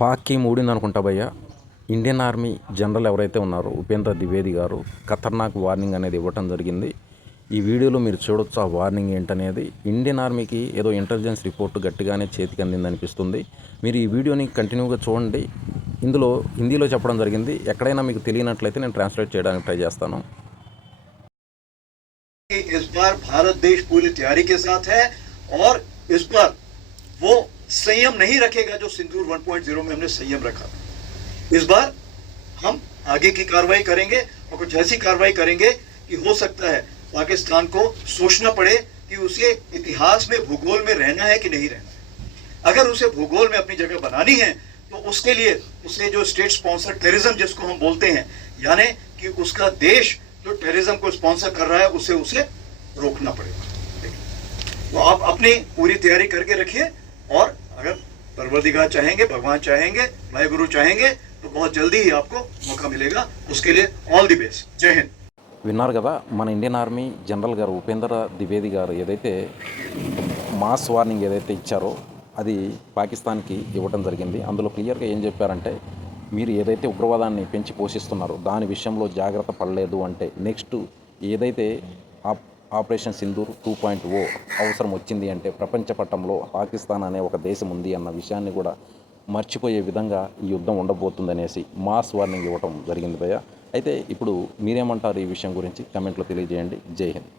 పాక్కి మూడిందనుకుంటా భయ్య. Indian army general ఎవరైతే ఉన్నారో ఉపేంద్ర ద్వివేది గారు ఖతర్నాక్ వార్నింగ్ అనేది ఇవ్వటం జరిగింది. ఈ వీడియోలో మీరు చూడొచ్చు ఆ వార్నింగ్ ఏంటనేది. ఇండియన్ ఆర్మీకి ఏదో ఇంటెలిజెన్స్ రిపోర్ట్ గట్టిగానే చేతికి అందిందనిపిస్తుంది. మీరు ఈ వీడియోని కంటిన్యూగా చూడండి. ఇందులో హిందీలో చెప్పడం జరిగింది. ఎక్కడైనా మీకు తెలియనట్లయితే నేను ట్రాన్స్లేట్ చేయడానికి ట్రై చేస్తాను. इस बार भारत देश पूरी तैयारी के साथ है और इस बार वो संयम नहीं रखेगा जो सिंदूर 1.0 में हमने संयम रखा। इस बार हम आगे की कार्रवाई करेंगे और कुछ ऐसी कार्रवाई करेंगे कि हो सकता है पाकिस्तान को सोचना पड़े कि उसे इतिहास में भूगोल में रहना है कि नहीं रहना है। अगर उसे भूगोल में अपनी जगह बनानी है तो उसके लिए उसे जो स्टेट स्पॉन्सर टेररिज्म जिसको हम बोलते हैं, यानी कि उसका देश जो टेररिज्म को स्पॉन्सर कर रहा है उसे रोकना पड़ेगा। तो आप अपनी पूरी तैयारी करके रखिए और अगर परवरदिगार चाहेंगे, भगवान चाहेंगे, भाई गुरु चाहेंगे तो बहुत जल्दी ही आपको मौका मिलेगा। उसके लिए ऑल द बेस्ट। जय हिंद। విన్నారు కదా, మన ఇండియన్ ఆర్మీ జనరల్ గారు ఉపేంద్ర ద్వివేది గారు ఏదైతే మాస్ వార్నింగ్ ఏదైతే ఇచ్చారో అది పాకిస్తాన్కి ఇవ్వడం జరిగింది. అందులో క్లియర్గా ఏం చెప్పారంటే, మీరు ఏదైతే ఉగ్రవాదాన్ని పెంచి పోషిస్తున్నారో దాని విషయంలో జాగ్రత్త పడలేదు అంటే నెక్స్ట్ ఏదైతే ఆపరేషన్ సింధూర్ 2.0 అవసరం వచ్చింది అంటే ప్రపంచ పటంలో పాకిస్తాన్ అనే ఒక దేశం ఉంది అన్న విషయాన్ని కూడా మర్చిపోయే విధంగా ఈ యుద్ధం ఉండబోతుందనేసి మాస్ వార్నింగ్ ఇవ్వటం జరిగింది భయ్య. అయితే ఇప్పుడు మీరేమంటారు ఈ విషయం గురించి? కమెంట్లో తెలియజేయండి. జై హింద్.